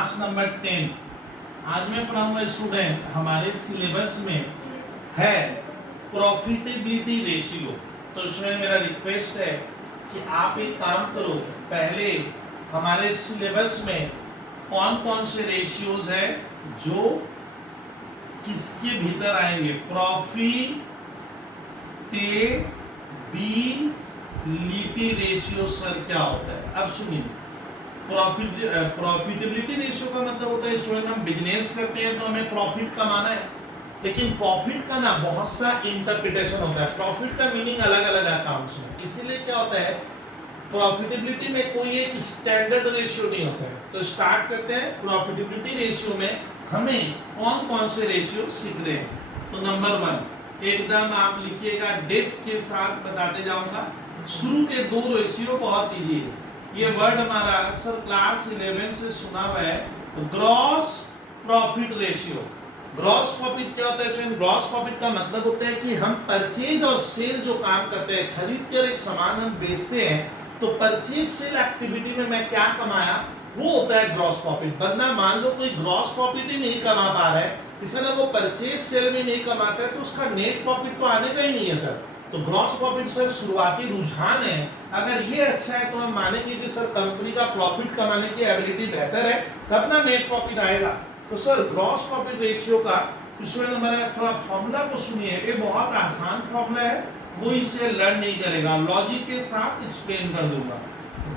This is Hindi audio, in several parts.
Class number 10। आज मैं पढ़ाऊंगा स्टूडेंट, हमारे सिलेबस में है प्रॉफिटेबिलिटी रेशियो। तो इसमें मेरा रिक्वेस्ट है कि आप एक काम करो, पहले हमारे सिलेबस में कौन कौन से रेशियोज है जो किसके भीतर आएंगे। प्रॉफिटेबिलिटी रेशियो सर क्या होता है? अब सुनिए, प्रॉफिटेबिलिटी रेशियो का मतलब होता है स्टूडेंट, हम बिजनेस करते हैं तो हमें प्रॉफिट कमाना है, लेकिन प्रॉफिट का ना बहुत सा इंटरप्रिटेशन होता है। प्रॉफिट का मीनिंग अलग अलग अकाउंट्स में, इसीलिए क्या होता है प्रॉफिटेबिलिटी में कोई एक स्टैंडर्ड रेशियो नहीं होता है। तो स्टार्ट करते हैं। प्रॉफिटेबिलिटी रेशियो में हमें कौन कौन से रेशियो सीख रहे हैं। तो नंबर 1 एकदम आप लिखिएगा, डेप्थ के साथ बताते जाऊंगा। शुरू के 2 रेशियो बहुत इजी है। ये वर्ड हमारा सर क्लास 11 से सुना हुआ है, gross profit ratio. Gross profit क्या होता है? ग्रॉस प्रॉफिट का मतलब होता है कि हम परचेज और सेल जो काम करते हैं, खरीद कर एक सामान हम बेचते हैं, तो परचेज सेल एक्टिविटी में मैं क्या कमाया वो होता है ग्रॉस प्रॉफिट। बंदा मान लो कोई ग्रॉस प्रॉफिट ही नहीं कमा पा रहा है, इसलिए ना वो परचेज सेल में नहीं कमाता है, तो उसका नेट प्रॉफिट तो आने का ही नहीं है तब। तो ग्रॉस प्रॉफिट सर शुरुआती रुझान है। अगर ये अच्छा है तो हम मानेंगे कि सर कंपनी का प्रॉफिट कमाने की एबिलिटी बेहतर है, तब ना नेट प्रॉफिट आएगा। तो सर ग्रॉस प्रॉफिट रेशियो का इसमें हमारा थोड़ा फॉर्मूला को सुनिए, ये बहुत आसान फॉर्मूला है, वो इसे लर्न नहीं करेगा, लॉजिक के साथ एक्सप्लेन कर दूंगा।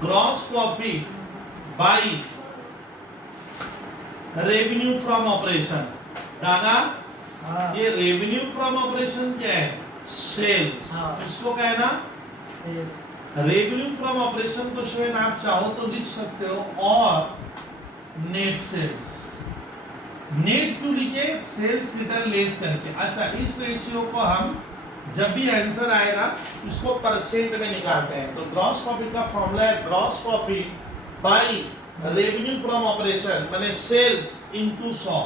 Gross profit by revenue from operation. दादा ये रेवेन्यू फ्रॉम ऑपरेशन क्या है? सेल्स। इसको क्या है ना? रेवेन्यू फ्रॉम ऑपरेशन को शायद आप चाहो तो लिख सकते हो और नेट सेल्स। नेट क्यों लिखे? सेल्स रिटर्न लेस करके। अच्छा, इस रेशियो को हम जब भी आंसर आएगा इसको परसेंट में निकालते हैं। तो ग्रॉस प्रॉफिट का फॉर्मूला है gross profit by revenue from operation माने सेल्स इनटू 100।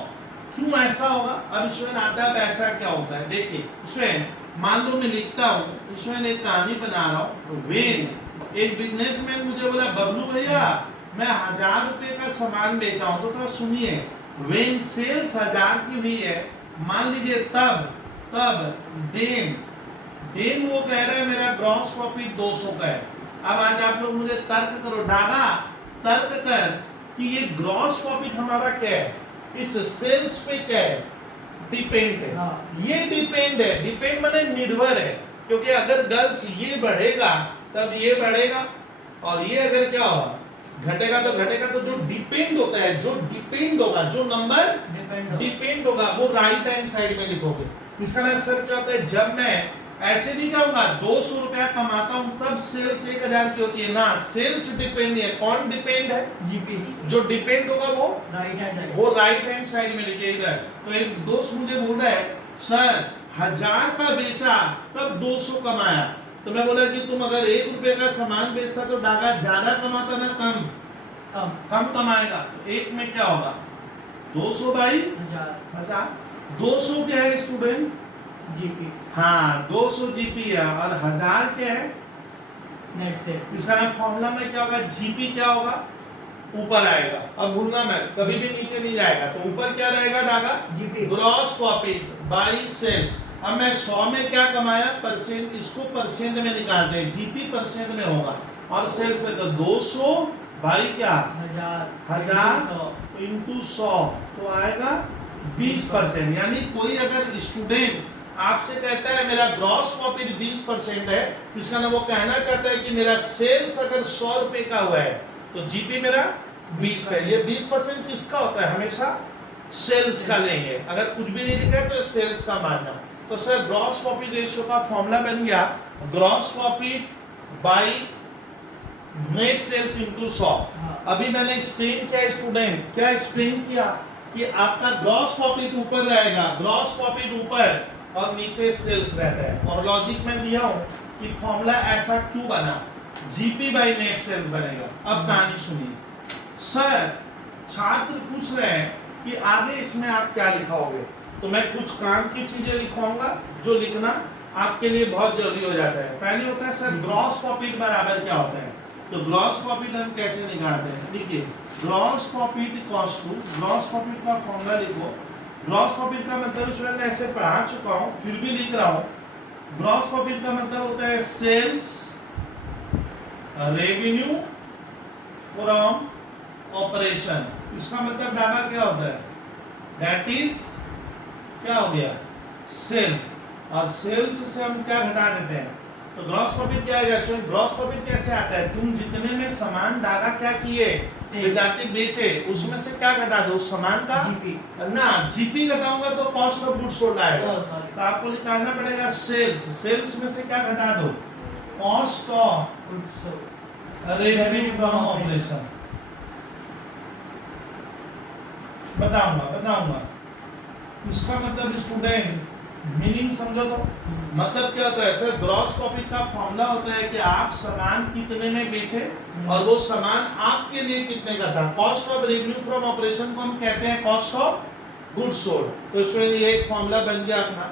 क्यों ऐसा होगा? अब इसमें आता है ऐसा क्या होता है, देखिए इसमें मान लो मैं लिखता हूं, इसमें एक कहानी बना रहा हूं। वेन एक बिजनेसमैन मुझे बोला, बबलू भैया मैं 1000 रुपए का सामान बेचा हूं, तो थोड़ा सुनिए, वेन सेल्स 1000 की हुई है, मान लीजिए तब देन वो कह रहा है मेरा ग्रॉस प्रॉफिट 200 का है। अब आज आप लोग मुझे तर्क करो, डागा तर्क कर कि ये ग्रॉस प्रॉफिट हमारा क्या है, इस सेल्स पे क्या है? डिपेंड है। ये डिपेंड है, डिपेंड माने निर्भर है, क्योंकि अगर गर्ल्स ये बढ़ेगा तब ये बढ़ेगा, और ये अगर क्या होगा घटेगा तो घटेगा। तो जो डिपेंड होता है, जो डिपेंड होगा, जो नंबर डिपेंड होगा वो राइट हैंड साइड में लिखोगे। इसका ना सर क्या होता है, जब मैं ऐसे नहीं कहूंगा 200 रुपया कमाता हूं तब सेल्स 1000 की होती है ना, सेल्स डिपेंड है। कौन डिपेंड है? जीपी। जो डिपेंड होगा वो राइट हैंड साइड में लिखे इधर। तो एक दोस्त मुझे बोल रहा है सर 1000 का बेचा तब 200 कमाया, तो मैं बोला कि तुम अगर 1 रुपए का सामान बेचता तो डागा ज्यादा कमाता ना कम कमाएगा। तो एक में क्या होगा 200 बाई 1000। 200 क्या है स्टूडेंट? जीपी। हाँ 200 जीपी है, और 1000 क्या है? Net sales. इसका फॉर्मूला में क्या होगा? जीपी क्या होगा? ऊपर आएगा, अब भूलना मैं कभी भी नीचे नहीं जाएगा। तो ऊपर क्या रहेगा डागा? GP. Gross profit by sale. अब मैं 100 में क्या कमाया? परसेंट। इसको परसेंट में निकालते हैं, जीपी परसेंट में होगा, और सेल्फ पे तो 200 बाई क्या? 1000 इंटू 100, तो आएगा 20%। यानी कोई अगर स्टूडेंट आपसे कहता है मेरा ग्रॉस प्रॉफिट 20% है, इसका ना वो कहना चाहता है कि मेरा सेल्स अगर 100 रुपए का हुआ है तो जीपी मेरा 20 है। ये 20% किसका होता है? हमेशा सेल्स का लेंगे, अगर कुछ भी नहीं लिखा है तो सेल्स का मानना। तो सर ग्रॉस प्रॉफिट रेशियो का फॉर्मूला बन गया gross profit by net sales into 100। अभी मैंने एक्सप्लेन किया स्टूडेंट, क्या एक्सप्लेन किया कि आपका ग्रॉस प्रॉफिट ऊपर रहेगा, ग्रॉस प्रॉफिट ऊपर और नीचे सेल्स रहता है। और लॉजिक में दिया हूं कि फॉर्मूला ऐसा क्यों बना, जीपी बाई नेट सेल्स बनेगा। अब कहानी सुनिए। सर छात्र पूछ रहे हैं कि आगे इसमें आप क्या लिखोगे, तो मैं कुछ काम की चीजें लिखवाऊंगा जो लिखना आपके लिए बहुत जरूरी हो जाता है। पहले होता है सर ग्रॉस प्रॉफिट बराबर क्या होता है। तो ग्रॉस प्रॉफिट हम कैसे निकालते हैं? देखिए gross profit equals to, gross profit का फॉर्मूला लिखो। ग्रॉस प्रॉफिट का मतलब स्टूडेंट मैं ऐसे पढ़ा चुका हूं, फिर भी लिख रहा हूं। ग्रॉस प्रॉफिट का मतलब होता है सेल्स रेवेन्यू फ्रॉम ऑपरेशन। इसका मतलब डागा क्या होता है, दैट इज क्या हो गया, सेल्स। और सेल्स से हम क्या घटा देते हैं, तो ग्रॉस प्रॉफिट क्या आएगा स्टूडेंट, ग्रॉस प्रॉफिट कैसे आता है, तुम जितने में सामान डागा क्या किए, विद्यार्थी बेचे, उसमें से क्या घटा दो, उस सामान का जीपी ना, जीपी घटाऊंगा तो कॉस्ट ऑफ गुड्स सोल्ड आएगा। तो आपको निकालना पड़ेगा सेल्स, सेल्स में से क्या घटा दो, cost of revenue from operation. बताऊंगा इसका मतलब स्टूडेंट मीनिंग समझो तो, मतलब क्या होता है सर, ग्रॉस प्रॉफिट का फॉर्मूला होता है कि आप सामान कितने में बेचे और वो सामान आपके लिए कितने का था। Cost of revenue from operation को हम कहते हैं कॉस्ट ऑफ गुड्स सोल्ड। तो इसमें ये एक फॉर्मूला बन गया अपना,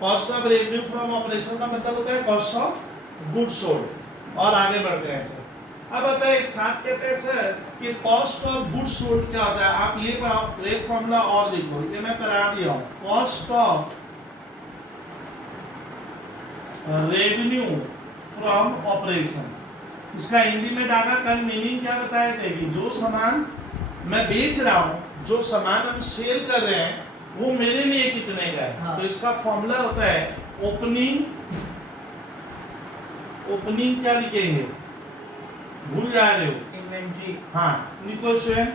cost of revenue from operation का मतलब होता है कॉस्ट ऑफ गुड्स सोल्ड। और आगे बढ़ते हैं सर। अब आता है एक छात्र कहते हैं सर कि कॉस्ट ऑफ गुड्स सोल्ड क्या होता है, आप ये पढ़ाओ, एक फॉर्मूला और लिखो, ये मैं करा दिया हूं, cost of revenue from operation. इसका हिंदी में डागा कल मीनिंग क्या बताए थे कि जो सामान मैं बेच रहा हूं, जो सामान हम सेल कर रहे हैं वो मेरे लिए कितने का है। हाँ। तो इसका फॉर्मूला होता है ओपनिंग क्या लिखेंगे, भूल जा रहे हो, इन्वेंट्री हाँ लिखो student,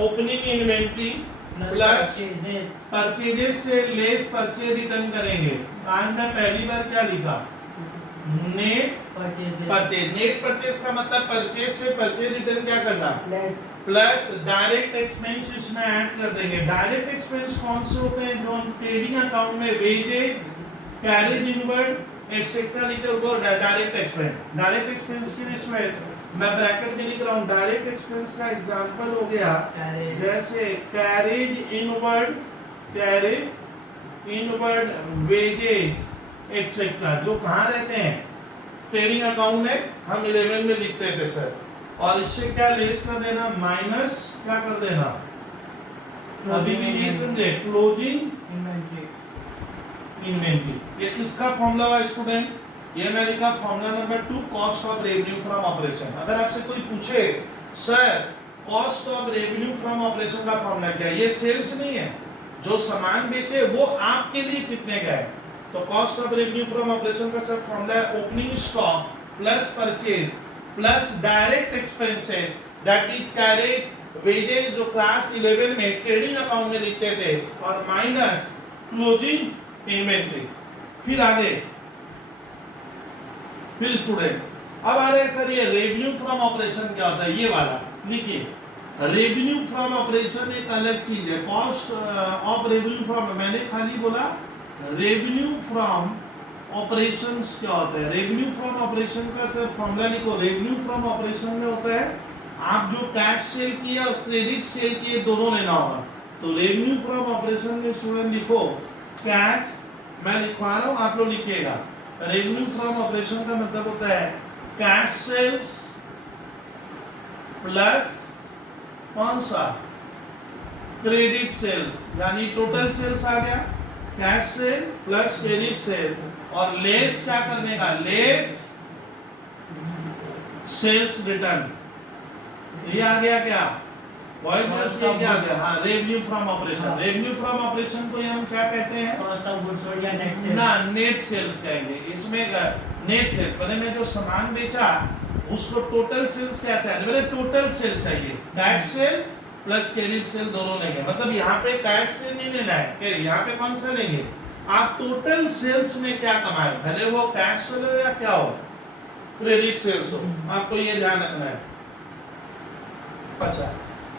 opening inventory plus purchases से लेस परचेज रिटर्न करेंगे। आज मैं पहली बार क्या लिखा, नेट परचेज। नेट परचेज का मतलब परचेज से परचेज रिटर्न क्या करना, प्लस डायरेक्ट एक्सपेंस इसमें ऐड कर देंगे। डायरेक्ट एक्सपेंस कौन से होते हैं, जो हम ट्रेडिंग अकाउंट में वेजेज, कैरेज इनवर्ड एटसेट्रा लिखते हैं वो डायरेक्ट एक्सपेंस। डायरेक्ट एक्सपेंस के लिए स्टूडेंट मैं ब्रैकेट में लिख रहा हूं, डायरेक्ट एक्सपेंस का एग्जांपल हो गया जैसे कैरेज इनवर्ड वेजेज एटसेट्रा, जो कहां रहते हैं, ट्रेडिंग अकाउंट में हम 11 में लिखते थे सर। और इससे क्या लेस कर देना, माइनस क्या कर देना, अभी भी नहीं समझे, क्लोजिंग इन्वेंटरी। ये किसका फॉर्मूला हुआ स्टूडेंट, ये मैं लिखा formula number 2, cost of revenue from operation. अगर आपसे कोई पूछे sir cost of revenue from operation का फॉर्मूला क्या है, ये सेल्स नहीं है, जो सामान बेचे वो आपके लिए कितने का है। तो cost of revenue from operation का सब फॉर्मूला है opening stock plus purchase plus direct expenses that is carriage wages, जो क्लास 11 में ट्रेडिंग अकाउंट में लिखते थे, और माइनस क्लोजिंग इन्वेंटरी। फिर आगे, फिर स्टूडेंट अब आ रहे हैं सर ये रेवेन्यू फ्रॉम ऑपरेशन क्या होता है, ये वाला लिखिए। रेवेन्यू फ्रॉम ऑपरेशन एक अलग चीज है, कॉस्ट ऑफ रेवेन्यू फ्रॉम, मैंने खाली बोला रेवेन्यू फ्रॉम ऑपरेशंस क्या होता है। रेवेन्यू फ्रॉम ऑपरेशन का सर फॉर्मूला लिखो। रेवेन्यू फ्रॉम ऑपरेशन में होता है आप जो कैश सेल किए और क्रेडिट सेल किए दोनों लेना होगा। तो रेवेन्यू फ्रॉम ऑपरेशन में स्टूडेंट लिखो कैश, मैं लिखवा रहा हूं आप लोग लिखिएगा। रेवेन्यू फ्रॉम ऑपरेशन का मतलब होता है कैश सेल्स प्लस कौन सा, क्रेडिट सेल्स, यानी टोटल सेल्स आ गया, cash cell plus credit sale, और लेस क्या करने का, लेस सेल्स रिटर्न। ये आ गया क्या, क्या आ गया, हाँ revenue from operation. Revenue from operation को हम क्या कहते हैं, कॉस्ट ऑफ गुड्स सोल्ड या नेट सेल्स, ना नेट सेल्स कहेंगे। इसमें नेट सेल्स पहले मैं जो सामान बेचा उसको टोटल सेल्स क्या था, मेरे टोटल सेल्स है ये, cash cell plus credit sale दोनों लेंगे। मतलब यहाँ पे कैश सेल नहीं लेना है, फिर यहाँ पे कौन सा लेंगे, आप टोटल सेल्स में क्या कमाए, भले वो कैश सेल हो या क्या हो, क्रेडिट सेल्स हो, आपको ये ध्यान रखना है। अच्छा,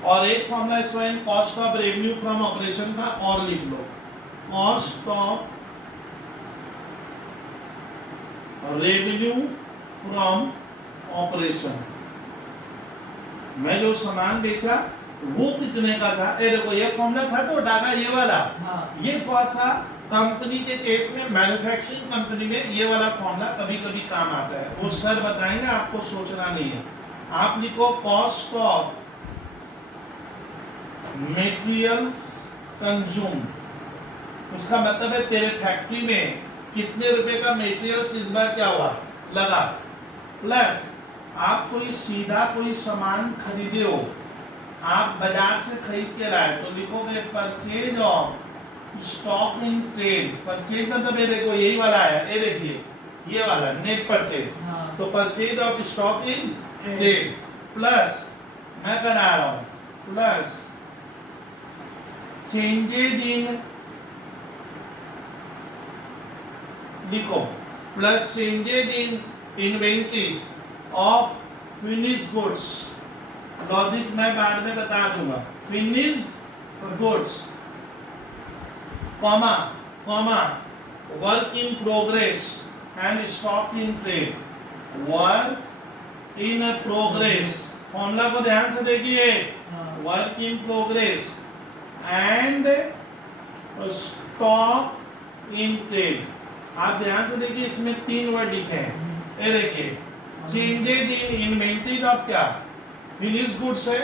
और एक formula student cost of revenue from operation का और लिख लो, cost of revenue from operation. मैं जो सामान बेचा वो कितने का था, ये देखो ये फॉर्मूला था तो डाटा ये वाला, हाँ। ये थोड़ा सा कंपनी के केस में, मैन्युफैक्चरिंग कंपनी में ये वाला फॉर्मूला कभी कभी काम आता है, वो सर बताएंगे, आपको सोचना नहीं है। आप लिखो कॉस्ट ऑफ मेटेरियल्स कंज्यूम, उसका मतलब है तेरे फैक्ट्री में कितने रुपए का मेटेरियल्स इस बार क्या हुआ लगा, प्लस आप कोई सीधा कोई सामान खरीदे हो, आप बाजार से खरीद के लाए तो लिखोगे purchase of stock in trade. Purchase मतलब ये देखो यही वाला है, ये देखिए ये वाला नेट परचेज, तो purchase of stock in trade plus मैं बना रहा हूं प्लस चेंजेज इन, लिखो plus changes in inventory of finished goods, logic मैं बाद में बता दूंगा, finished goods comma comma work in progress and stock in trade, work in progress, formula को ध्यान से देखिए, work in progress and stock in trade. आप ध्यान से देखिए इसमें 3 वर्ड लिखे हैं, ये देखिए चेंजेज इन इन्वेंटरी ऑफ क्या फिनिश गुड्स है,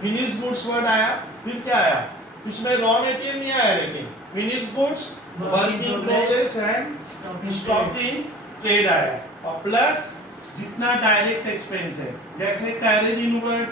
फिनिश गुड्स वर्ड आया, फिर क्या आया इसमें रॉ मटेरियल नहीं आया, लेकिन finish goods work in progress and stock in trade आया, और प्लस जितना डायरेक्ट एक्सपेंस है जैसे कैरेज इनवर्ड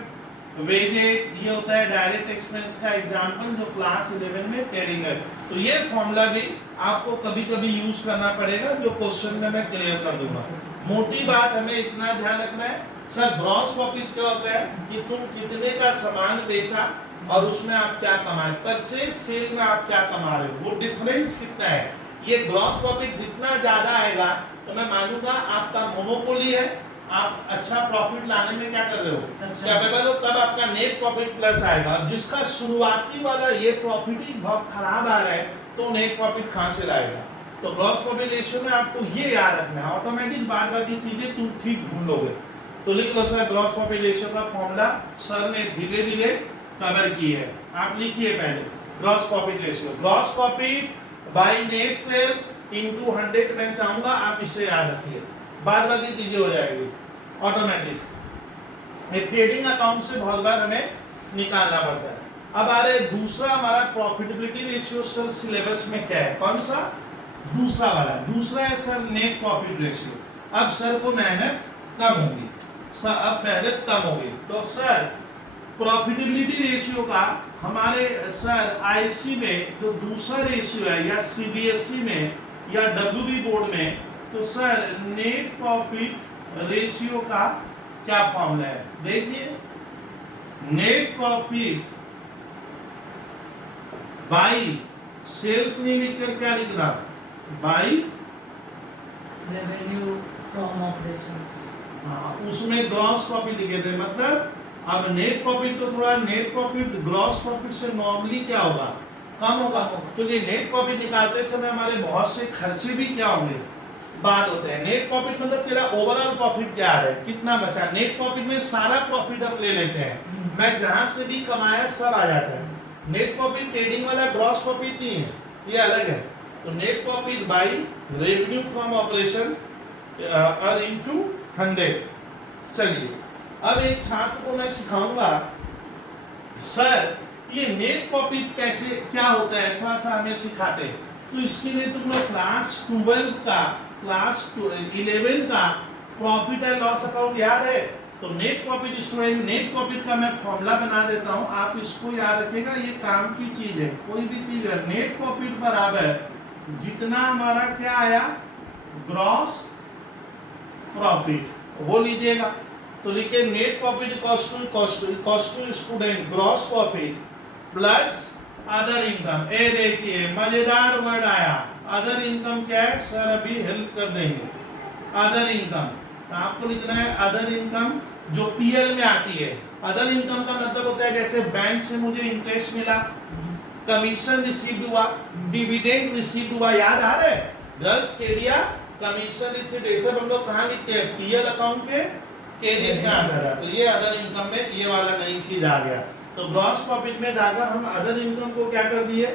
वेजेज, ये होता है डायरेक्ट एक्सपेंस का एग्जांपल जो क्लास 11 में ट्रेडिंग है। तो ये फॉर्मूला भी आपको कभी कभी यूज करना पड़ेगा, जो क्वेश्चन में मैं क्लियर कर दूंगा। मोटी बात हमें इतना ध्यान रखना है सर, ग्रॉस प्रॉफिट क्या होता है कि तुम कितने का सामान बेचा और उसमें आप क्या कमाए, परचेज सेल में आप क्या कमा रहे हो, वो डिफरेंस कितना है। ये ग्रॉस प्रॉफिट जितना ज्यादा आएगा तो मैं मानूंगा आपका मोनोपोली है, आप अच्छा प्रॉफिट लाने में क्या कर रहे हो कैपेबल हो, तब आपका नेट प्रॉफिट प्लस आएगा। जिसका शुरुआती वाला ये प्रॉफिट ही बहुत खराब आ रहा है तो नेट प्रॉफिट कहां से लाएगा। तो ग्रॉस प्रॉफिट रेशियो में आपको ये याद रखना है, ऑटोमेटिक बाद बाकी चीजें तुम ठीक ढूंढ लोगे। तो लिख लो सर ग्रॉस प्रॉफिट रेशियो का फॉर्मूला सर ने धीरे धीरे कवर की है, आप लिखिए पहले gross profit ratio, gross profit by net sales into 100 मैं चाहूंगा आप इसे याद रखिए, बाद बाकी चीजें हो जाएगी ऑटोमेटिक। ट्रेडिंग अकाउंट से बहुत बार हमें निकालना पड़ता है। अब आ रहे दूसरा हमारा प्रॉफिटेबिलिटी रेशियो, सर सिलेबस में क्या है, कौन सा दूसरा वाला, दूसरा है सर नेट प्रॉफिट रेशियो। अब सर को मेहनत कम होगी, सर अब मेहनत कम होगी, तो सर प्रॉफिटेबिलिटी रेशियो का हमारे सर आईसी में जो दूसरा रेशियो है या सीबीएसई में या डब्ल्यूबी बोर्ड में, तो सर नेट प्रॉफिट रेशियो का क्या फॉर्मूला है, देखिए नेट प्रॉफिट बाई सेल्स नहीं लिखकर क्या लिखना, बाई रेवेन्यू फ्रॉम ऑपरेशंस, हाँ उसमें ग्रॉस प्रॉफिट लिखे थे, मतलब अब नेट प्रॉफिट तो थोड़ा नेट प्रॉफिट ग्रॉस प्रॉफिट से नॉर्मली क्या होगा कम होगा, क्योंकि नेट प्रॉफिट निकालते समय हमारे बहुत से खर्चे भी क्या होंगे बाद होते हैं। नेट प्रॉफिट मतलब तेरा ओवरऑल प्रॉफिट क्या है, कितना बचा, नेट प्रॉफिट में सारा प्रॉफिट हम ले लेते हैं, मैं जहां से भी कमाया सब आ जाता है। नेट प्रॉफिट ट्रेडिंग वाला ग्रॉस प्रॉफिट नहीं है, ये अलग है। तो net profit by revenue from operation और इनटू 100। चलिए अब एक छात्र को मैं सिखाऊंगा सर ये नेट प्रॉफिट कैसे क्या होता है, थोड़ा सा हमें सिखाते हैं। तो इसके लिए तुम लोग क्लास 12 का क्लास 11 का प्रॉफिट एंड लॉस अकाउंट याद है, तो net profit student net profit का मैं फॉर्मूला बना देता हूं, आप इसको याद रखिएगा, ये काम की चीज है, कोई भी चीज है। नेट प्रॉफिट बराबर जितना हमारा क्या आया ग्रॉस प्रॉफिट वो लीजिएगा, तो लिखिए net profit cost to student gross profit plus other income. ए देखिए मजेदार वर्ड आया, अदर इनकम क्या है सर, अभी हेल्प कर देंगे। अदर इनकम तो आपको लिखना है अदर इनकम जो पीएल में आती है। अदर इनकम का मतलब होता है जैसे बैंक से मुझे इंटरेस्ट मिला, कमीशन रिसीव हुआ, डिविडेंड रिसीव हुआ, याद आ रहा है गर्ल्स केडिया कमीशन रिसीव, ये सब हम लोग कहाँ लिखते हैं पीएल अकाउंट के क्रेडिट का अंदर है। तो ये अदर इनकम में ये वाला नई चीज आ गया। तो ग्रॉस प्रॉफिट में डाला हम अदर इनकम को क्या कर दिए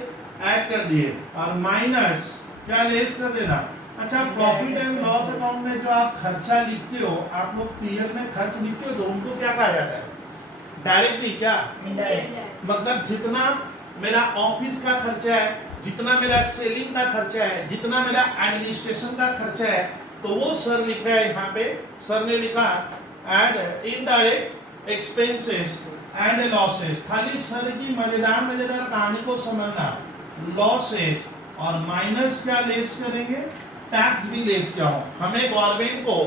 ऐड कर दिए और माइनस क्या लेस कर देना। अच्छा प्रॉफिट एंड लॉस अकाउंट में जो आप खर्चा लिखते हो, आप लोग पीएल में खर्च लिखते हो तो उनको क्या कहा जाता है डायरेक्टली क्या, Indirect. मतलब जितना मेरा ऑफिस का खर्चा है, जितना मेरा सेलिंग का खर्चा है, जितना मेरा एडमिनिस्ट्रेशन का खर्चा है, तो वो सर लिखा है यहाँ पे, सर ने लिखा add indirect expenses and losses. खाली सर की मजेदार मजेदार कहानी को समझना, लॉसेस और माइनस क्या लेस करेंगे, टैक्स भी लेस क्या हो। हमें गवर्नमेंट को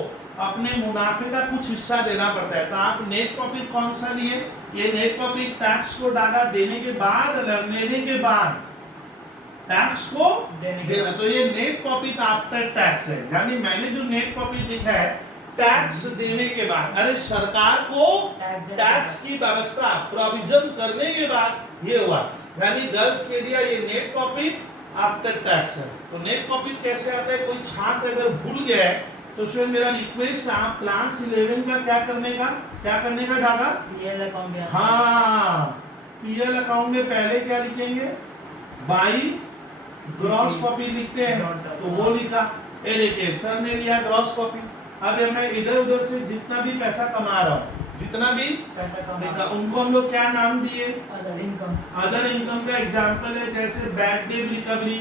अपने मुनाफे का कुछ हिस्सा देना पड़ता है, तो आप नेट प्रॉफिट कौन सा लिए, ये नेट प्रॉफिट टैक्स को डागा देने के बाद, लेने के बाद टैक्स को देना, तो ये नेट प्रॉफिट आफ्टर टैक्स है। यानी मैंने जो नेट प्रॉफिट लिखा है टैक्स देने के बाद, अरे सरकार को टैक्स की व्यवस्था प्रोविजन करने के बाद ये हुआ, यानी गर्ल्स के लिए ये नेट प्रॉफिट आफ्टर टैक्स है। तो नेट प्रॉफिट कैसे आता है, कोई छात्र अगर भूल गया है तो उसमें मेरा रिक्वेस्ट आप क्लास 11 का क्या करने का डागा, PL account है। हाँ, पीएल अकाउंट में पहले क्या लिखेंगे, बाई ग्रॉस प्रॉफिट लिखते हैं, तो वो लिखा। ये देखिए सर ने लिया ग्रॉस प्रॉफिट, अब मैं इधर उधर से जितना भी पैसा कमा रहा हूँ, जितना भी पैसा देखा, कमा, उनको हम लोग क्या नाम दिए, अदर इनकम। अदर इनकम का एग्जांपल है जैसे बैड डेट रिकवरी,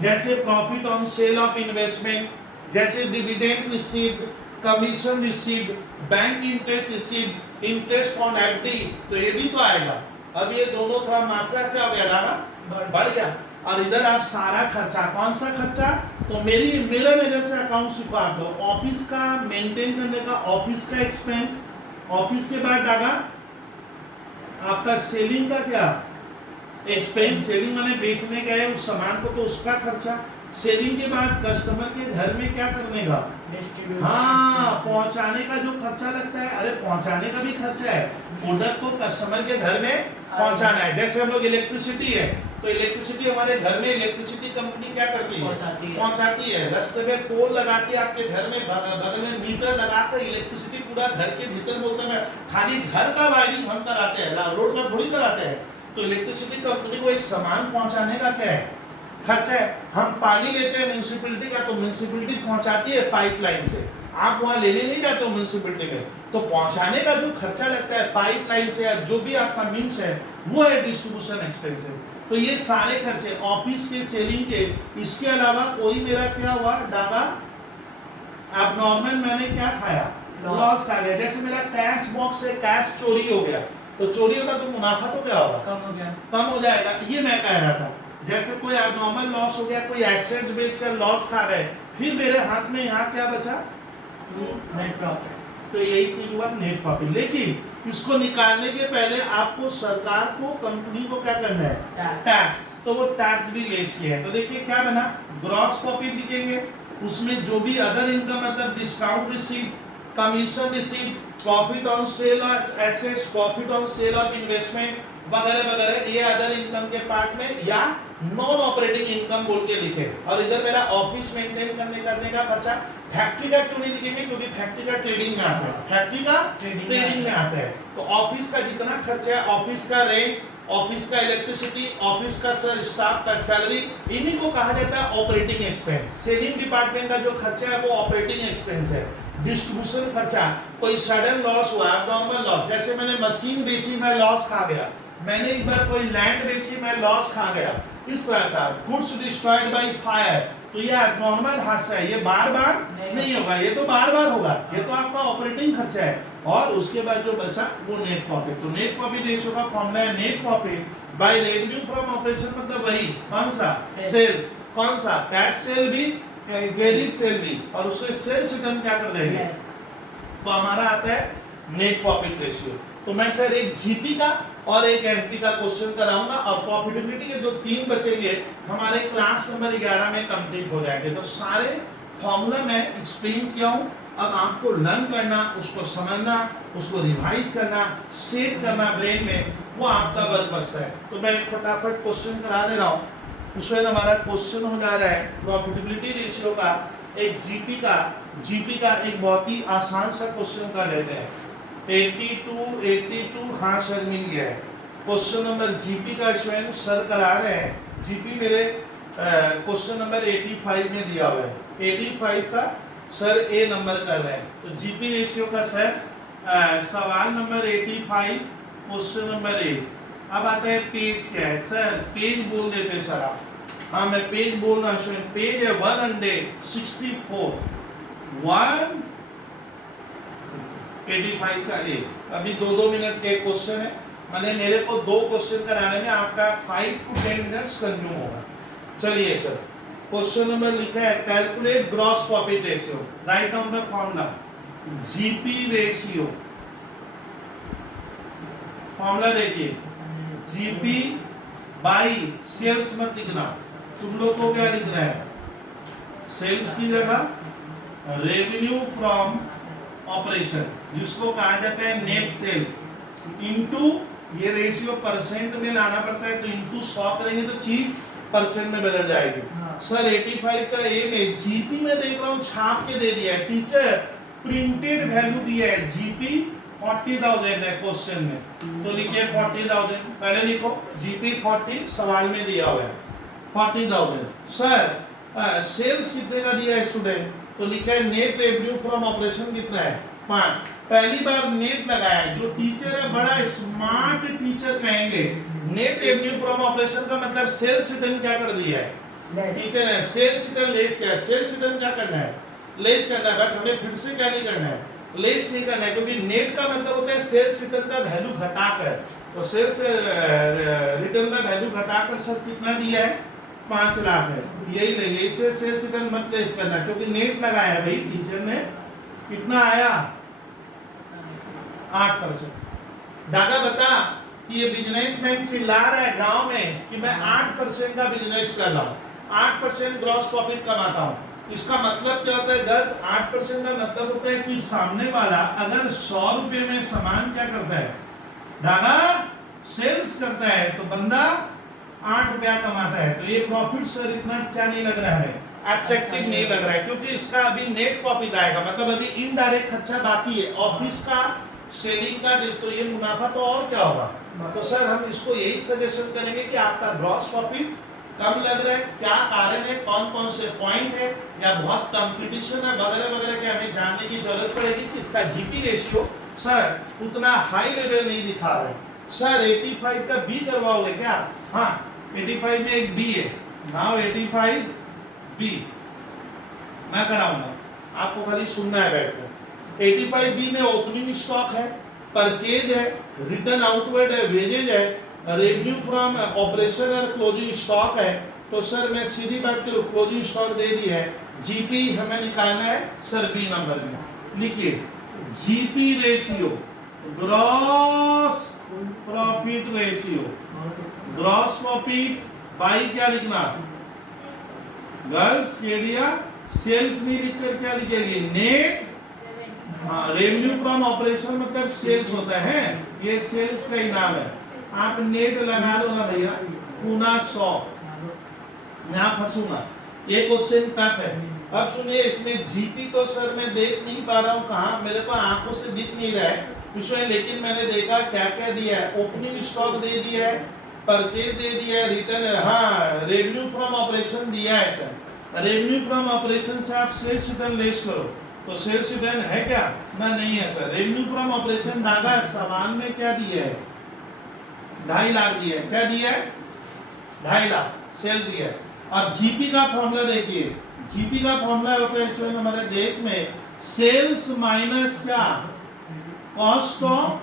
जैसे profit on sale of investment, जैसे dividend received, commission received, bank interest received, interest on FD, तो ये भी तो आएगा। अब ये दोनों थोड़ा मात्रा क्या हो गया, बढ़ गया। और इधर आप सारा खर्चा, कौन सा खर्चा, तो मेरा नजर से अकाउंट सुखा दो, ऑफिस का मेंटेन करने का ऑफिस का एक्सपेंस, ऑफिस के बाद डागा आपका सेलिंग का क्या एक्सपेंस, सेलिंग माने बेचने गए उस सामान को तो उसका खर्चा, सेलिंग के बाद कस्टमर के घर में क्या करने का, हाँ पहुंचाने का जो खर्चा लगता है, अरे पहुंचाने का भी खर्चा है, प्रोडक्ट को कस्टमर के घर में पहुंचाना है। जैसे हम लोग इलेक्ट्रिसिटी है, तो इलेक्ट्रिसिटी हमारे घर में इलेक्ट्रिसिटी कंपनी क्या करती है, पहुंचाती है। रास्ते में पोल लगा के आपके घर में बगल में मीटर लगाकर इलेक्ट्रिसिटी पूरा घर के भीतर बोलते हैं, खाली घर का वायरिंग हम कराते हैं, रोड का थोड़ी कराते हैं। तो इलेक्ट्रिसिटी कंपनी को एक सामान पहुंचाने का क्या है, खर्चा है। हम पानी लेते हैं म्यूनिसिपैलिटी का, तो म्यूनिसिपैलिटी पहुंचाती है पाइपलाइन से, आप वहां लेने नहीं जाते हो म्यूनिसिपैलिटी में, तो पहुंचाने का जो खर्चा लगता है पाइपलाइन से या जो भी आपका मीन्स है वो है डिस्ट्रीब्यूशन एक्सपेंसेस। तो ये सारे खर्चे ऑफिस के, सेलिंग के, इसके अलावा कोई मेरा क्या हुआ डागा एबनॉर्मल, मैंने क्या खाया, लॉस खा गया। जैसे मेरा कैश बॉक्स से कैश चोरी हो गया, तो चोरी होगा तो मुनाफा तो क्या होगा, कम हो जाएगा। ये मैं कह रहा था, जैसे कोई एबनॉर्मल लॉस हो गया, कोई एसेट्स बेचकर लॉस खा गए, फिर मेरे हाथ में यहाँ क्या बचा, नेट प्रॉफिट। तो यही चीज हुआ नेट प्रॉफिट। लेकिन इसको निकालने के पहले आपको सरकार को, कंपनी को क्या करना है, टैक्स, तो वो टैक्स भी लेस किया है। तो देखिए क्या बना, ग्रॉस प्रॉफिट लिखेंगे, उसमें जो भी अदर इनकम मतलब discount receive, commission receive, profit on sale of assets, profit on sale of investment वगैरह वगैरह, ये अदर इनकम के पार्ट में, या नॉन ऑपरेटिंग इनकम बोल के लिखे। और इधर मेरा ऑफिस मेंटेन करने का खर्चा, फैक्ट्री का क्यों नहीं लिखेंगे, क्योंकि फैक्ट्री का ट्रेडिंग में आता है, फैक्ट्री का ट्रेडिंग में आता है। तो ऑफिस का जितना खर्चा है, ऑफिस का रेंट, ऑफिस का इलेक्ट्रिसिटी, ऑफिस का सर स्टाफ का सैलरी, इन्हीं को कहा जाता है ऑपरेटिंग एक्सपेंस। सेलिंग डिपार्टमेंट का जो खर्चा है वो ऑपरेटिंग एक्सपेंस है। डिस्ट्रीब्यूशन खर्चा, कोई सडन लॉस हुआ, एबनॉर्मल लॉस, जैसे मैंने मशीन बेची मैं लॉस खा गया, मैंने एक बार कोई लैंड बेची मैं लॉस खा गया, इस तरह से गुड्स डिस्ट्रॉयड बाय फायर, तो ये एबनॉर्मल हादसा है, ये बार बार नहीं होगा, ये तो बार बार होगा, ये तो आपका ऑपरेटिंग खर्चा है। और उसके बाद जो बचा वो नेट प्रॉफिट। तो नेट प्रॉफिट रेशियो का फॉर्मूला है net profit by revenue from operation, मतलब वही कौन सा, सेल्स, कौन सा, कैश सेल भी, क्रेडिट सेल भी, और उससे सेल्स रिटर्न क्या कर देंगे, तो हमारा आता है नेट प्रॉफिट रेशियो। तो मैं सर एक जीपी का और एक एमपी का क्वेश्चन कराऊंगा, और प्रॉफिटेबिलिटी के जो 3 बचेंगे हमारे क्लास नंबर 11 में कंप्लीट हो जाएंगे। तो सारे फॉर्मूला मैं एक्सप्लेन किया हूं, अब आपको लर्न करना, उसको समझना, उसको रिवाइज करना, सेट करना ब्रेन में, वो आपका वर्क बचता है। तो मैं फटाफट क्वेश्चन करा दे रहा हूँ। उसमें हमारा क्वेश्चन हो जा रहा है प्रॉफिटेबिलिटी रेशियो का, एक जीपी का एक बहुत ही आसान सा क्वेश्चन का लेते हैं। 82 हाँ सर मिल गया है। क्वेश्चन नंबर जीपी का स्वयं सर करा रहे हैं। जीपी मेरे क्वेश्चन नंबर 85 में दिया हुआ है, 85 का सर ए नंबर कर रहे हैं। तो जीपी रेशियो का सर सवाल नंबर 85 क्वेश्चन नंबर 1। अब आता है पेज क्या है सर, पेज बोल देते सर आप। हाँ मैं पेज बोल रहा हूँ, पेज है 164 185 का ए। अभी 2-2 मिनट के क्वेश्चन है, मैंने मेरे को 2 क्वेश्चन कराने में आपका 5 to 10 मिनट्स कंज्यूम होगा। चलिए सर, क्वेश्चन नंबर लिखा है calculate gross profit ratio, write down the formula GP ratio. Formula देखिए, जीपी बाई सेल्स मत लिखना, तुम लोग को क्या लिखना है, सेल्स की जगह रेवेन्यू फ्रॉम ऑपरेशन, जिसको कहा जाता है नेट सेल्स, इनटू ये रेशियो परसेंट में लाना पड़ता है, तो इनटू 100 करेंगे तो चीज परसेंट में बदल जाएगी। सर 85 का ए में जीपी में देख रहा हूँ छाप के दे दिया है, टीचर प्रिंटेड वैल्यू दिया है, जीपी 40,000 है क्वेश्चन में, तो लिखिए 40,000, पहले लिखो जीपी 40 सवाल में दिया हुआ है 40,000। सर सेल्स कितने का दिया है स्टूडेंट, तो लिखा है नेट रेवेन्यू फ्रॉम ऑपरेशन कितना है 5। पहली बार नेट लगाया है, जो टीचर है बड़ा स्मार्ट टीचर कहेंगे नेट रेवेन्यू फ्रॉम ऑपरेशन का मतलब सेल्स रिटर्न क्या कर दिया है टीचर है, सेल्स रिटर्न लेस क्या है, सेल्स रिटर्न क्या करना है लेस करना है, बट हमें फिर से क्या नहीं करना है लेस नहीं करना है, क्योंकि नेट का मतलब होता है सेल्स रिटर्न का वैल्यू घटाकर, तो सेल्स रिटर्न का वैल्यू घटाकर सर कितना दिया है 5 लाख है, यही नहीं है, इससे सेल्स रिटर्न मत लेस करना, क्योंकि नेट लगाया भाई टीचर ने, कितना आया 8%। दादा बता कि ये बिजनेसमैन चिल्ला रहा है गांव में कि मैं 8% का बिजनेस कर रहा हूँ, 8% ग्रॉस प्रॉफिट कमाता हूँ, इसका मतलब क्या होता है गर्ल्स, 8% का मतलब होता है कि सामने वाला अगर 100 रुपए में सामान क्या करता है दादा सेल्स करता है, तो बंदा 8 रुपया कमाता है, तो ये प्रॉफिट सर इतना क्या नहीं लग रहा है, अट्रैक्टिव नहीं लग रहा है, क्योंकि इसका अभी नेट प्रॉफिट आएगा, मतलब अभी इनडायरेक्ट खर्चा बाकी है, ऑफिस का सेलिंग का, तो ये मुनाफा तो और क्या होगा। तो सर हम इसको यही सजेशन करेंगे कि आपका ग्रॉस प्रॉफिट कम लग रहा है, क्या कारण है, कौन कौन से पॉइंट है, या बहुत कंपटीशन है वगैरह वगैरह के हमें जानने की जरूरत पड़ेगी कि इसका जीपी रेशियो सर उतना हाई लेवल नहीं दिखा रहा है। सर 85 का बी करवाओगे क्या, हाँ 85 में एक बी है, नाउ 85 बी मैं कराऊंगा, आपको खाली सुनना है बैठकर। 85 बी में ओपनिंग स्टॉक है, परचेज है, रिटर्न आउटवर्ड है, वेजेज है, रेवेन्यू फ्रॉम ऑपरेशन और क्लोजिंग स्टॉक है, तो सर मैं सीधी बात करूं क्लोजिंग स्टॉक दे दी है, जीपी हमें निकालना है सर बी नंबर में, लिखिए GP ratio gross profit ratio, gross profit by क्या लिखना गर्ल्स केडिया, सेल्स नहीं लिखकर क्या लिखेगी नेट, हाँ रेवेन्यू फ्रॉम ऑपरेशन मतलब सेल्स होता है, ये सेल्स का ही नाम है, आप नेट लगा लो ना भैया, पूना 100 यहाँ फंसूंगा, ये क्वेश्चन टफ है। अब सुनिए इसमें जीपी तो सर मैं देख नहीं पा रहा हूँ कहाँ, मेरे को आंखों से दिख नहीं रहा है इसमें, लेकिन मैंने देखा क्या क्या दिया है, ओपनिंग स्टॉक दे दिया है, परचेज दे दिया है, रिटर्न, हाँ रेवेन्यू फ्रॉम ऑपरेशन दिया है सर, रेवेन्यू फ्रॉम ऑपरेशन से आप सेल्स रिटर्न लेस करो, तो सेल्स रिटर्न है क्या ना, नहीं है सर, रेवेन्यू फ्रॉम ऑपरेशन दादा सवाल में क्या दिया है 2.5 लाख दिया है, क्या दिया है 2.5 लाख सेल दिया है। अब जीपी का फॉर्मूला देखिए, जीपी का फॉर्मूला होता है स्टूडेंट हमारे देश में सेल्स माइनस क्या कॉस्ट ऑफ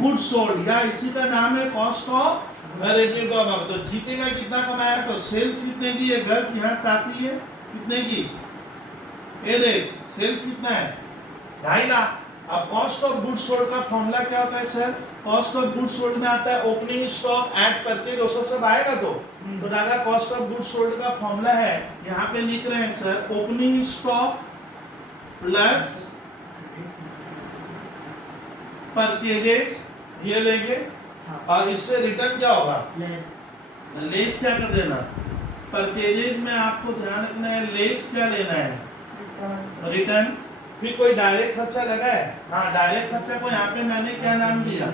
गुड सोल्ड, या इसी का नाम है कॉस्ट ऑफ रेवेन्यू फ्रॉम, तो जीपी में कितना कमाया, तो सेल्स कितने की है गर्ल्स यहाँ ताकि है कितने की, ये देख सेल्स कितना है 2.5 लाख। अब कॉस्ट ऑफ गुड सोल्ड का फॉर्मूला क्या होता है sir, cost of good sold में आता है ओपनिंग स्टॉक एट परचेज, वो सब आएगा, तो Daga cost of good sold का फॉर्मूला है, यहाँ पे लिख रहे हैं sir opening stock plus purchases, ये लेंगे और इससे रिटर्न क्या होगा लेस क्या कर देना, परचेजेज में आपको ध्यान रखना है लेस क्या लेना है रिटर्न, फिर कोई डायरेक्ट खर्चा लगा है, हाँ डायरेक्ट खर्चा को यहाँ पे मैंने क्या नाम दिया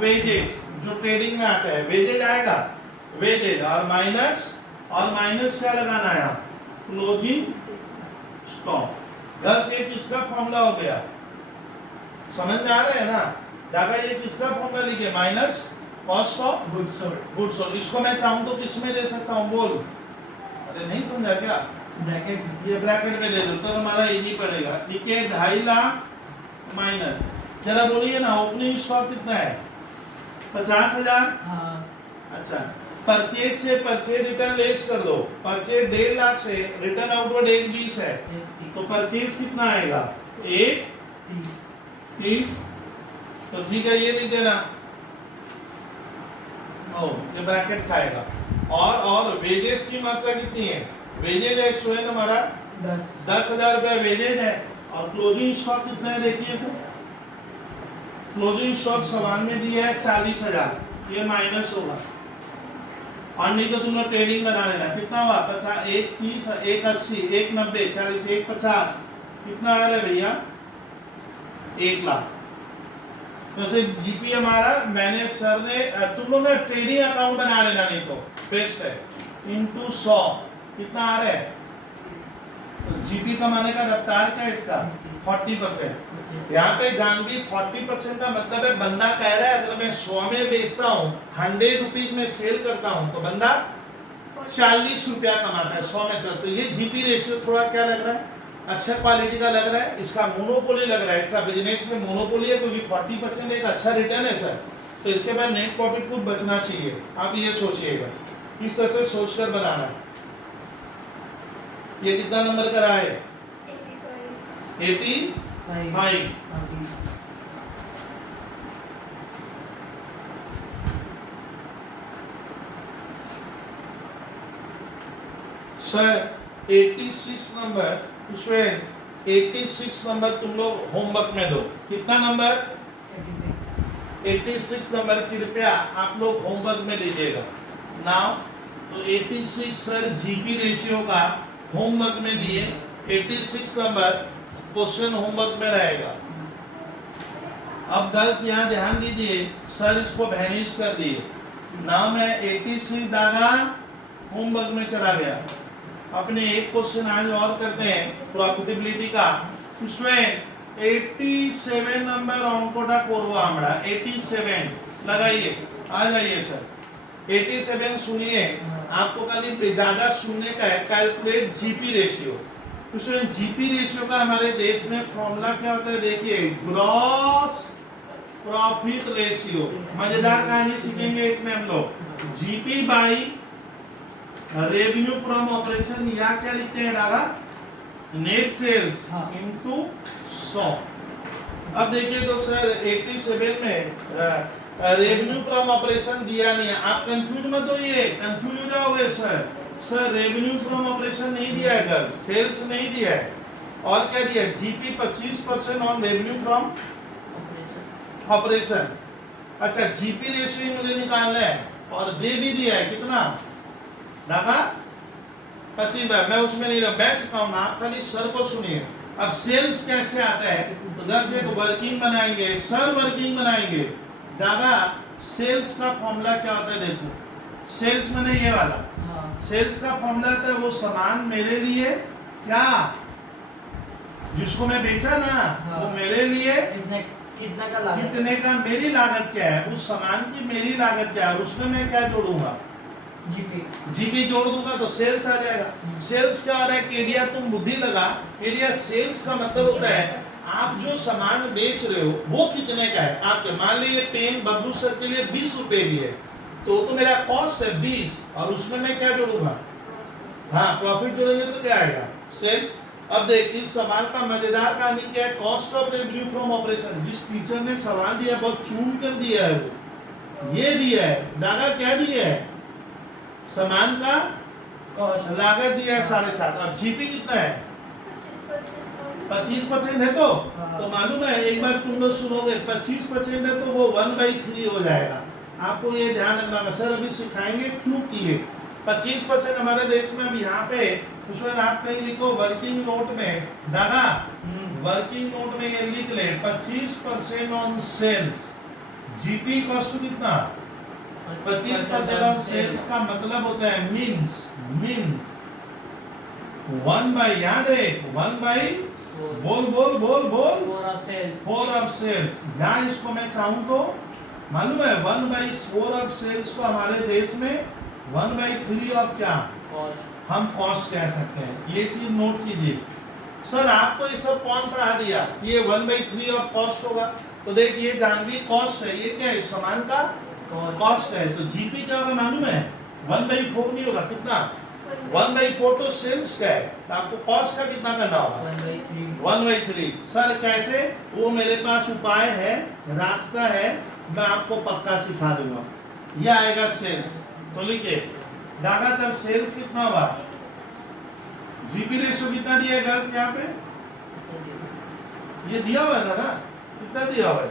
वेजेज, जो ट्रेडिंग में आता है वेजेज आएगा, वेजेज और माइनस क्या लगाना है क्लोजिंग स्टॉक। गर्ल्स ये किसका फॉर्मूला हो गया, समझ में आ रहा है ना, दागा ये किसका फॉर्मूला लिखे minus cost of good sold good sold. इसको मैं चाहूं तो किस में दे सकता हूं बोल। अरे नहीं समझा क्या? ब्रैकेट ये ब्रैकेट में दे दो तो हमारा इजी पड़ेगा। लिखिए 2.5 लाख माइनस, जरा बोलिए ना ओपनिंग स्टॉक कितना है 50,000। हाँ अच्छा परचेज से परचेज रिटर्न लेस कर दो, परचेज 1.5 लाख से रिटर्न आउटवर्ड 1.20 है तो परचेज कितना आएगा 1.30। तो ठीक है ये लिख देना। ओ ये ब्रैकेट खाएगा। और वेजेस की मात्रा कितनी है? वेजेज है स्टूडेंट हमारा 10,000 रुपया वेजेज है। और क्लोजिंग स्टॉक कितना है देखिए तो क्लोजिंग स्टॉक सवाल में दिया है 40,000, ये माइनस होगा। और नहीं तो तुम लोग ट्रेडिंग बना लेना। कितना हुआ 50 1.30 1.80 1.90 40 1.50 कितना आ रहा है भैया 1 लाख। तो जीपी हमारा मैंने सर ने तुम लोग ना ट्रेडिंग अकाउंट बना लेना नहीं तो बेस्ट है इनटू 100 कितना आ रहा है। तो जीपी कमाने का रफ्तार क्या है इसका 40%। यहाँ पे जान भी 40% का मतलब है बंदा कह रहा है अगर मैं 100 में बेचता हूँ 100 रुपीज में सेल करता हूँ तो बंदा 40 रुपया कमाता है 100 में। तो ये जीपी रेशियो थोड़ा क्या लग रहा है अच्छा क्वालिटी का लग रहा है, इसका मोनोपोली लग रहा है, इसका बिजनेस में मोनोपोली है क्योंकि 40% एक अच्छा रिटर्न है सर। तो इसके बाद नेट प्रॉफिट कुछ बचना चाहिए। आप ये सोचिएगा इस तरह से सोचकर बनाना। ये कितना नंबर का रहा है 85। सर 86 नंबर उसमें 86 नंबर तुम लोग होमवर्क में दो। कितना नंबर 86 नंबर कृपया आप लोग होमवर्क में दीजिएगा नाउ। तो 86 सर जीपी रेशियो का होमवर्क में दिए 86 नंबर क्वेश्चन होमवर्क में रहेगा। अब गर्ल्स यहाँ ध्यान दीजिए सर इसको वैनिश कर दिए नाउ। मैं 86 दागा होमवर्क में चला गया। अपने एक क्वेश्चन आज और करते हैं प्रॉफिटेबिलिटी का। उसमें 87 नंबर अंकोटा করব আমরা 87 लगाइए आ जाइए सर 87 सुनिए। आपको खाली ज्यादा सुनने का है कैलकुलेट जीपी रेशियो। उसमें जीपी रेशियो का हमारे देश में फॉर्मूला क्या होता है देखिए ग्रॉस प्रॉफिट रेशियो। मजेदार कहानी सीखेंगे इसमें हम लोग। GP by revenue from operation या क्या लिखते हैं डागा नेट सेल्स इनटू 100। अब देखिए तो सर 87 में रेवेन्यू फ्रॉम ऑपरेशन दिया नहीं है। आप कंफ्यूज मत होइए, कंफ्यूज हो जाओगे सर रेवेन्यू फ्रॉम ऑपरेशन नहीं दिया है गर्ल, सेल्स नहीं दिया है। और क्या दिया GP 25% on revenue from operation. अच्छा जीपी रेशियो मुझे निकालना है और दे भी दिया है कितना दादा 25। मैं उसमें नहीं रहा मैं सिखाऊंगा आप खाली सर को सुनिए। अब सेल्स कैसे आता है तो घर से वर्किंग बनाएंगे सर वर्किंग बनाएंगे। दादा सेल्स का फॉर्मूला क्या होता है देखो सेल्स में ये वाला सेल्स का फॉर्मूला होता है वो सामान मेरे लिए क्या जिसको मैं बेचा ना वो मेरे लिए कितने का मेरी लागत क्या है उस सामान की मेरी लागत क्या है उसमें मैं क्या जोड़ूंगा जीपी जोड़ दूंगा तो सेल्स आ जाएगा। सेल्स क्या हो रहा है केडिया तुम बुद्धि लगा केडिया सेल्स का मतलब होता है आप जो सामान बेच रहे हो वो कितने का है आपके। मान लीजिए पेन बब्लू सर के लिए 20 रुपए की है तो मेरा कॉस्ट है 20 और उसमें मैं क्या जोड़ूंगा हाँ प्रॉफिट जोड़ेंगे तो क्या आएगा सेल्स। अब देख इस सवाल का मजेदार कहानी क्या है cost of revenue from operation. जिस टीचर ने सवाल दिया बहुत चून कर दिया है वो ये दिया है दागा क्या दिया है सामान का लागत दिया है 7.5 और जीपी कितना है 25% है तो मालूम है एक बार तुम लोग सुनोगे 25% है तो वो 1/3 हो जाएगा। आपको ये ध्यान रखना है सर अभी सिखाएंगे क्यों किए 25% हमारे देश में। अब यहाँ पे उसमें आप कहीं लिखो वर्किंग नोट में दादा वर्किंग नोट में ये लिख ले 25% ऑन सेल्स जीपी कॉस्ट कितना 25% ऑन सेल्स का मतलब होता है मीन्स 1/, याद है 1/, 4. बोल बोल बोल बोल 4 of sales. 4 of sales. या इसको मैं चाहूं तो मालूम है 1/4 ऑफ सेल्स को हमारे देश में 1/3 ऑफ क्या Cost. हम कॉस्ट कह सकते हैं। ये चीज नोट कीजिए। सर आपको ये सब कौन पढ़ा दिया कि ये 1/3 ऑफ कॉस्ट होगा? तो देखिए जानवी कॉस्ट है, ये क्या है सामान का Cost. कॉस्ट है। तो जीपी क्या होगा मालूम है 1/4 नहीं होगा, कितना 1/4 तो सेल्स का है, तो आपको कॉस्ट का कितना करना होगा 1/3. 1/3। सर कैसे? वो मेरे पास उपाय है, रास्ता है, मैं आपको पक्का सिखा दूंगा। ये आएगा सेल्स। तो लिखिए डागा तब सेल्स कितना होगा? जीपी रेशो कितना दिया है गर्ल्स यहाँ पे? ये दिया हुआ था ना, कितना दिया हुआ है?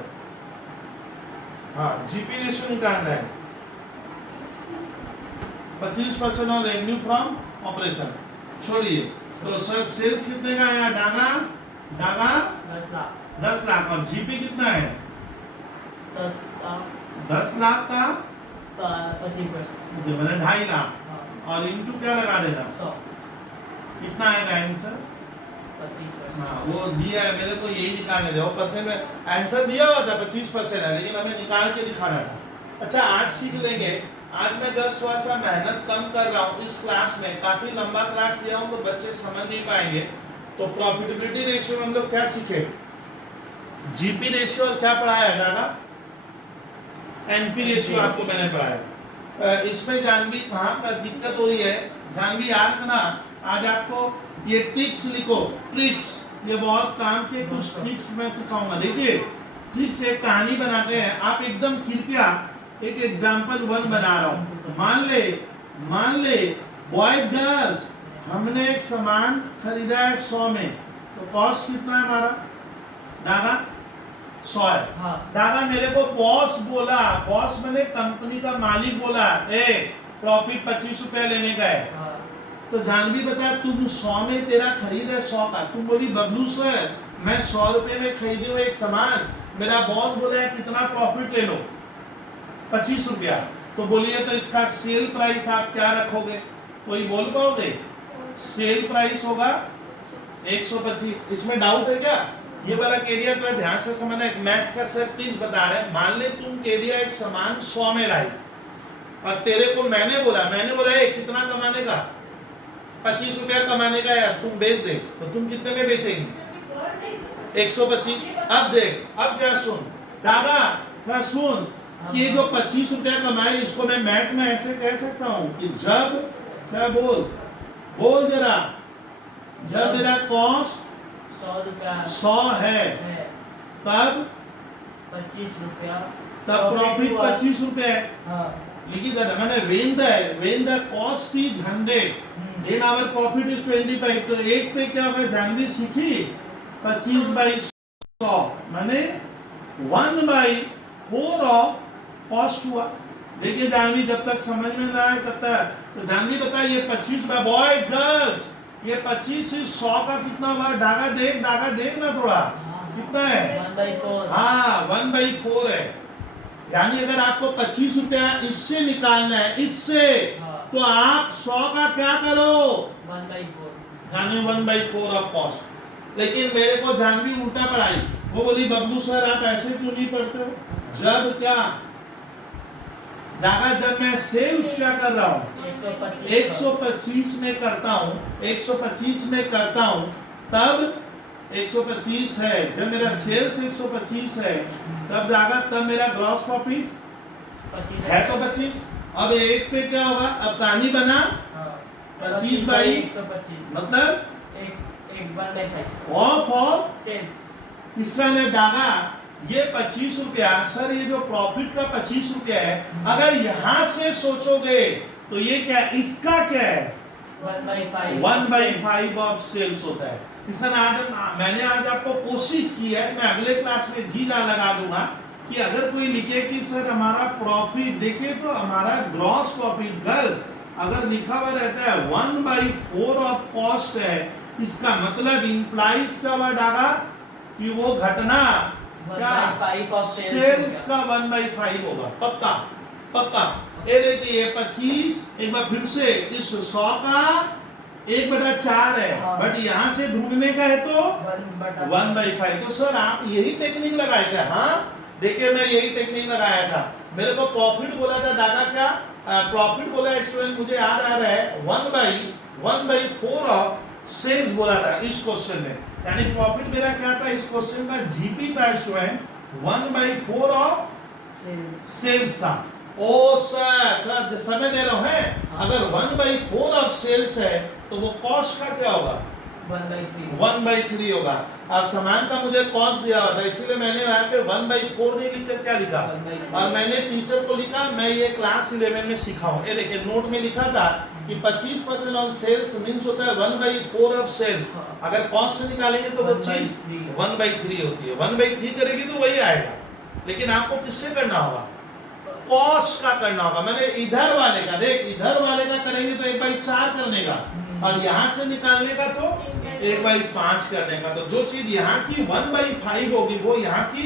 हाँ जीपी रेशो निकालना है 25% ऑन रेवेन्यू फ्रॉम ऑपरेशन। छोड़िए। तो सर सेल्स कितने का है? डागा डागा 10 लाख. 10 लाख और जीपी कितना है? 10 लाख 10 लाख का का 25%. जो मैंने 2.5 लाख हाँ. और इनटू क्या लगा देना? 100. कितना आएगा आंसर? 25%. हाँ वो दिया है मेरे को, यही निकालने दो परसेंट में आंसर दिया हुआ था 25% है, लेकिन हमें निकाल के दिखाना था। अच्छा आज सीख लेंगे। आज मैं गर्ल्स थोड़ा सा मेहनत कम कर रहा हूँ इस क्लास में, काफी लंबा क्लास लिया हूँ तो बच्चे समझ नहीं पाएंगे। तो प्रॉफिटेबिलिटी रेशियो में हम लोग क्या सीखे? जीपी रेशियो और क्या पढ़ाया है डागा? एनपी रेशियो आपको मैंने पढ़ाया। इसमें जानवी कहाँ का दिक्कत हो रही है? जानवी याद ना आज आपको ये ट्रिक्स लिखो, ट्रिक्स ये बहुत काम के कुछ ट्रिक्स मैं सिखाऊंगा। देखिए ट्रिक्स एक कहानी बनाते हैं, आप एकदम कृपया एक एग्जांपल 1 बना रहा हूँ। मान ले बॉयज गर्ल्स हमने एक सामान खरीदा है 100 में, तो कॉस्ट कितना है हमारा? डागा 100 है। हाँ. दादा मेरे को बॉस बोला, बॉस मैंने कंपनी का मालिक बोला ए प्रॉफिट 25 रुपया लेने का है। हाँ. तो जानवी बता तुम 100 में तेरा खरीद है 100 का, तुम बोली बबलू सर मैं 100 रुपए में खरीदी हूँ एक सामान, मेरा बॉस बोला है कितना प्रॉफिट ले लो 25 रुपया। तो बोलिए तो इसका सेल प्राइस आप क्या रखोगे? कोई बोल पाओगे? सेल प्राइस होगा 125। इसमें डाउट है क्या? ये वाला केडिया तो ध्यान से समझना, एक मैथ्स का सर प्लीज बता रहे हैं। मान ले तुम केडिया एक सामान 100 में लाई और तेरे को मैंने बोला ए कितना कमाने का? 25 रुपया कमाने का यार, तुम बेच दे। तो तुम कितने में बेचेगी? 125। अब देख, अब क्या सुन दादा, क्या सुन कि ये जो 25 रुपया कमाए इसको मैं मैथ में ऐसे कह सकता हूँ कि जब क्या बोल जरा, जब मेरा कॉस्ट 100 रुपया 100 है तब 25 रुपया, तब प्रॉफिट 25 रुपया है। हाँ. लिखी दादा मैंने when the cost is 100 then our profit is 25। तो एक पे क्या होगा जानवी सीखी 25/100 माने 1/4 ऑफ कॉस्ट हुआ। देखिए जानवी जब तक समझ में ना आए तब तक, तो जानवी बता ये 25 बॉयज गर्ल्स ये 25 से 100 का कितना हुआ? डागा देख ना थोड़ा कितना है? 1/4. हाँ 1/4 है। यानी अगर आपको 25 रुपया इससे निकालना है इससे, हाँ. तो आप 100 का क्या करो? 1/4. यानी 1/4 ऑफ कॉस्ट। लेकिन मेरे को जानवी उल्टा पढ़ाई, वो बोली बबलू सर आप ऐसे क्यों नहीं पढ़ते हो? जब क्या दादा जब मैं सेल्स क्या कर रहा हूँ 125 में करता हूँ, 125 में करता हूँ तब 125 है। जब मेरा सेल्स 125 है तब जागा, तब मेरा ग्रॉस प्रॉफिट 25 है तो 25। अब एक पे क्या होगा? अब कहानी बना 25/125 मतलब एक 1/5 ऑफ सेल्स। इसका ने डागा ये 25 रुपया। सर ये जो प्रॉफिट का 25 रुपया है, अगर यहां से सोचोगे तो ये क्या इसका क्या है? 1/5 ऑफ सेल्स होता है। इस तरह आज मैंने आज आपको कोशिश की है, मैं अगले क्लास में जी जान लगा दूंगा कि अगर कोई लिखे कि सर हमारा प्रॉफिट देखिए तो हमारा ग्रॉस प्रॉफिट गर्ल्स अगर लिखा हुआ रहता है 1/4 ऑफ कॉस्ट है, इसका मतलब इंप्लाइज का वर्ड आगा कि वो घटना क्या सेल्स का 1/5 होगा। पक्का। ये देखिए 25 एक बार फिर से इस 100 का 1/4 है, हाँ। बट यहाँ से ढूंढने का है तो 1/5। तो सर आप यही टेक्निक लगाए थे? हाँ देखिए, मैं यही टेक्निक लगाया था। मेरे को प्रॉफिट बोला था, डागा क्या प्रॉफिट बोला स्टूडेंट, मुझे याद आ रहा है 1/4 ऑफ सेल्स बोला था इस क्वेश्चन में। यानी प्रॉफिट मेरा क्या था इस क्वेश्चन का? जीपी था स्टूडेंट, 1/4 ऑफ सेल्स था। ओ सर समय दे रहा हूं है, अगर 1/4 ऑफ सेल्स है तो वो कॉस्ट का क्या होगा? 1/3 होगा। अब समान का मुझे कॉस्ट दिया हुआ था, इसीलिए मैंने यहाँ पे 1/4 नहीं लिखकर क्या लिखा, और मैंने टीचर को लिखा मैं ये क्लास 11 में सीखा हूँ। ये देखिए नोट में लिखा था कि 25% ऑन सेल्स मींस होता है 1/4 ऑफ सेल्स। अगर कॉस्ट से निकालेंगे तो वो चीज 1/3 होती है। 1/3 करेगी तो वही आएगा, लेकिन आपको किससे करना होगा? कॉस्ट का करना होगा। मैंने इधर वाले का, देख इधर वाले का करेंगे तो 1/4 करने का, और यहाँ से निकालने का तो 1/5 करने का। तो जो चीज यहाँ की 1/5 होगी वो यहाँ की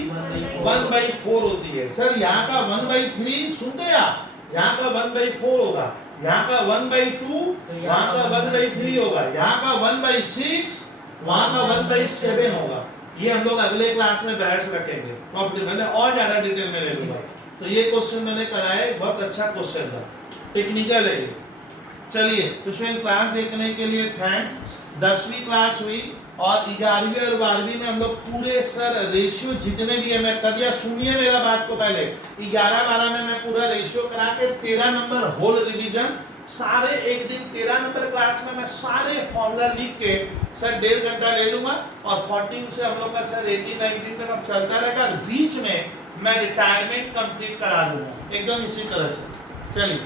1/4 होती है। सर यहाँ का 1/3 सुनते आप, यहाँ का 1/4 होगा, यहाँ का 1/2, वहाँ का 1/3 होगा, यहाँ का 1/6, वहाँ का 1/7 होगा। ये हम लोग अगले क्लास में बहस रखेंगे, प्रॉपर्टी मैंने और ज्यादा डिटेल में ले लूंगा। तो ये क्वेश्चन मैंने कराया, बहुत अच्छा क्वेश्चन था, टेक्निकल है ये। चलिए ट्यूशन क्लास देखने के लिए थैंक्स। 10वीं क्लास हुई और 11वीं और 12वीं में हम लोग पूरे सर रेशियो जितने भी है मैं कर दिया। सुनिए मेरा बात को पहले, 11-12 में मैं पूरा रेशियो करा के 13 नंबर होल रिवीजन सारे एक दिन 13 नंबर क्लास में मैं सारे फॉर्मूला लिख के सर 1.5 घंटा ले लूंगा, और 14 से हम लोग का सर 18-19 तक अब चलता रहेगा। बीच में मैं रिटायरमेंट कंप्लीट करा दूंगा एकदम इसी तरह से। चलिए